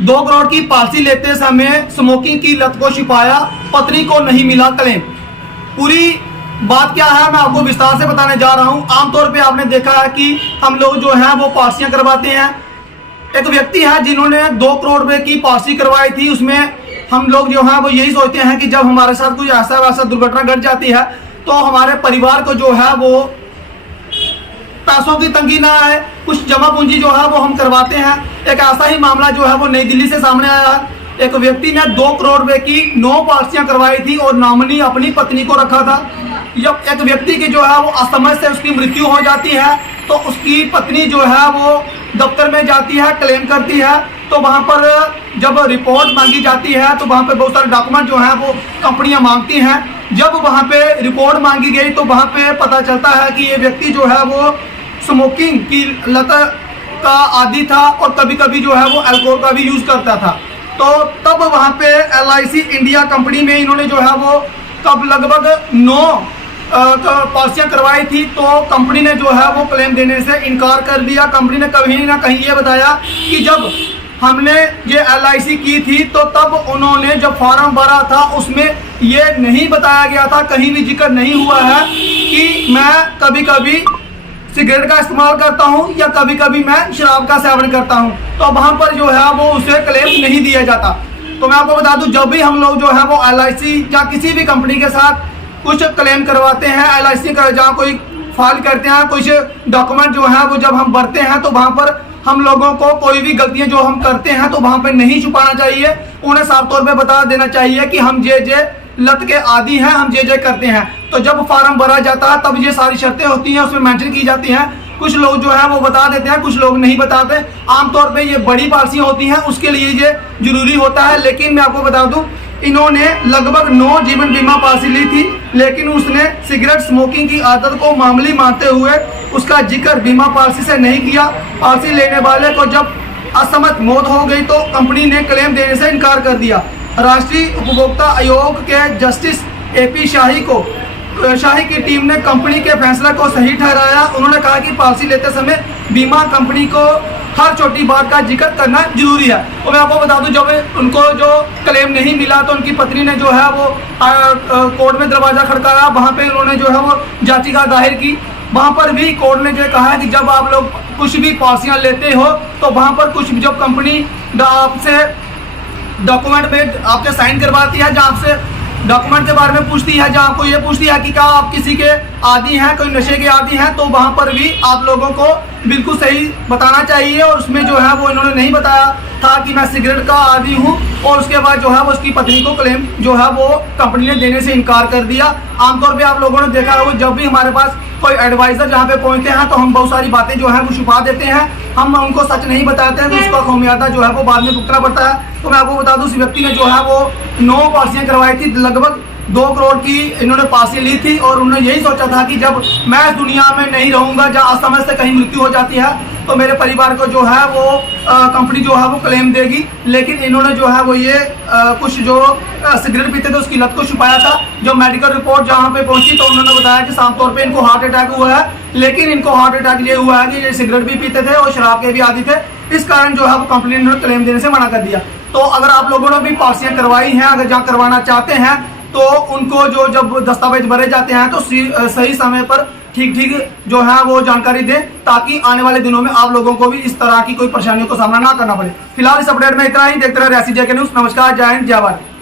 2 करोड़ की पॉलिसी लेते समय स्मोकिंग की लत को छिपाया, पत्नी को नहीं मिला क्लेम। पूरी बात क्या है मैं आपको विस्तार से बताने जा रहा हूं। आमतौर पे आपने देखा है कि हम लोग जो है वो पॉलिसियां करवाते हैं। एक व्यक्ति है जिन्होंने 2 करोड़ रुपए की पॉलिसी करवाई थी। उसमें हम लोग जो है वो यही सोचते हैं कि जब हमारे साथ कुछ ऐसा वैसा दुर्घटना घट जाती है तो हमारे परिवार को जो है वो पैसों की तंगी ना आए, कुछ जमा पूंजी जो है वो हम करवाते हैं। एक ऐसा ही मामला जो है वो नई दिल्ली से सामने आया है। एक व्यक्ति ने 2 करोड़ रुपए की 9 पॉलिसियां करवाई थी और नॉमिनी अपनी पत्नी को रखा था। जब एक व्यक्ति की जो है वो असमय से उसकी मृत्यु हो जाती है तो उसकी पत्नी जो है वो दफ्तर में जाती है, क्लेम करती है। तो वहां पर जब रिपोर्ट मांगी जाती है तो वहां पे बहुत सारे डॉक्यूमेंट जो है वो कंपनियां मांगती हैं। जब वहां पे रिपोर्ट मांगी गई तो वहां पे पता चलता है कि ये व्यक्ति जो है वो स्मोकिंग की लत का आदी था और कभी कभी जो है वो अल्कोहल का भी यूज करता था। तो तब वहां पे LIC इंडिया कंपनी में इन्होंने जो है वो तब लगभग 9 पॉलिसियां करवाई थी। तो कंपनी ने जो है वो क्लेम देने से इनकार कर दिया। कंपनी ने कहीं ना कहीं ये बताया कि जब हमने ये LIC की थी तो तब उन्होंने जब फॉर्म भरा था उसमें ये नहीं बताया गया था, कहीं भी जिक्र नहीं हुआ है कि मैं कभी कभी सिगरेट का इस्तेमाल करता हूं या कभी कभी मैं शराब का सेवन करता हूं। तो वहां पर जो है वो उसे क्लेम नहीं दिया जाता। तो मैं आपको बता दूं, जब भी हम लोग जो है वो LIC या किसी भी कंपनी के साथ कुछ क्लेम करवाते हैं, LIC का जहाँ कोई फाइल करते हैं, कुछ डॉक्यूमेंट जो है वो जब हम भरते हैं तो वहां पर हम लोगों को कोई भी गलतियां जो हम करते हैं तो वहां पर नहीं छुपाना चाहिए। उन्हें साफ तौर पे बता देना चाहिए कि हम जे लत के आदी हैं, हम जे करते हैं। तो जब फॉर्म भरा जाता है तब ये सारी शर्तें होती हैं, उसमें मेंशन की जाती हैं। कुछ लोग जो है वो बता देते हैं, कुछ लोग नहीं बताते। आमतौर पे ये बड़ी पॉलिसी होती हैं, उसके लिए ये जरूरी होता है। लेकिन मैं आपको बता दूं, इन्होंने लगभग 9 जीवन बीमा पॉलिसी ली थी, लेकिन उसने सिगरेट स्मोकिंग की आदत को मामूली मानते हुए उसका जिक्र बीमा पॉलिसी से नहीं किया। पॉलिसी लेने वाले को जब असमत मौत हो गई तो कंपनी ने क्लेम देने से इनकार कर दिया। राष्ट्रीय उपभोक्ता आयोग के जस्टिस AP शाही की टीम ने कंपनी के फैसले को सही ठहराया। उन्होंने कहा कि पॉलिसी लेते समय बीमा कंपनी को हर छोटी बात का जिक्र करना जरूरी है। तो मैं आपको बता दूं, जब उनको जो क्लेम नहीं मिला तो उनकी पत्नी ने जो है वो कोर्ट में दरवाजा खड़काया। वहां पे उन्होंने जो है वो याचिका दायर की। वहां पर भी कोर्ट ने जो कहा है कि जब आप लोग कुछ भी पॉलिसियां लेते हो तो वहां पर कुछ भी जब कंपनी आपसे डॉक्यूमेंट में आपसे साइन करवाती है, जहाँ आपसे डॉक्यूमेंट के बारे में पूछती है, जहाँ आपको ये पूछती है कि क्या आप किसी के आदी हैं, कोई नशे के आदी हैं, तो वहां पर भी आप लोगों को बिल्कुल सही बताना चाहिए। और उसमें जो है वो इन्होंने नहीं बताया था कि मैं सिगरेट का आदी हूँ। और उसके बाद जो है वो उसकी पत्नी को क्लेम जो है वो कंपनी ने देने से इनकार कर दिया। आमतौर पे आप लोगों ने देखा होगा, जब भी हमारे पास कोई एडवाइजर जहाँ पे पहुंचते हैं तो हम बहुत सारी बातें जो है वो छुपा देते हैं, हम उनको सच नहीं बताते हैं, तो उसका खामियाजा जो है वो बाद में भुगतना पड़ता है। तो मैं आपको बता दूं, उस व्यक्ति ने जो है वो 9 पॉलिसियां करवाई थी, लगभग 2 करोड़ की इन्होंने पॉलिसी ली थी। और उन्होंने यही सोचा था कि जब मैं इस दुनिया में नहीं रहूंगा, जहाँ असमय से कहीं मृत्यु हो जाती है, तो मेरे परिवार को जो है वो कंपनी जो है वो क्लेम देगी। लेकिन इन्होंने जो है वो ये कुछ जो सिगरेट पीते थे उसकी लत को छुपाया था। जो मेडिकल रिपोर्ट जहाँ पे पहुंची तो उन्होंने बताया कि साफ तौर पे इनको हार्ट अटैक हुआ है। लेकिन इनको हार्ट अटैक ये हुआ है कि ये सिगरेट भी पीते थे और शराब के भी आदी थे। इस कारण जो है वो कंपनी ने क्लेम देने से मना कर दिया। तो अगर आप लोगों ने भी पॉलिसियां करवाई हैं, अगर जहाँ करवाना चाहते हैं तो उनको जो जब दस्तावेज भरे जाते हैं तो सही समय पर ठीक जो है वो जानकारी दें, ताकि आने वाले दिनों में आप लोगों को भी इस तरह की कोई परेशानियों का सामना ना करना पड़े। फिलहाल इस अपडेट में इतना ही। देखते रहे रियासी JK न्यूज़। नमस्कार, जय हिंद, जय भारत।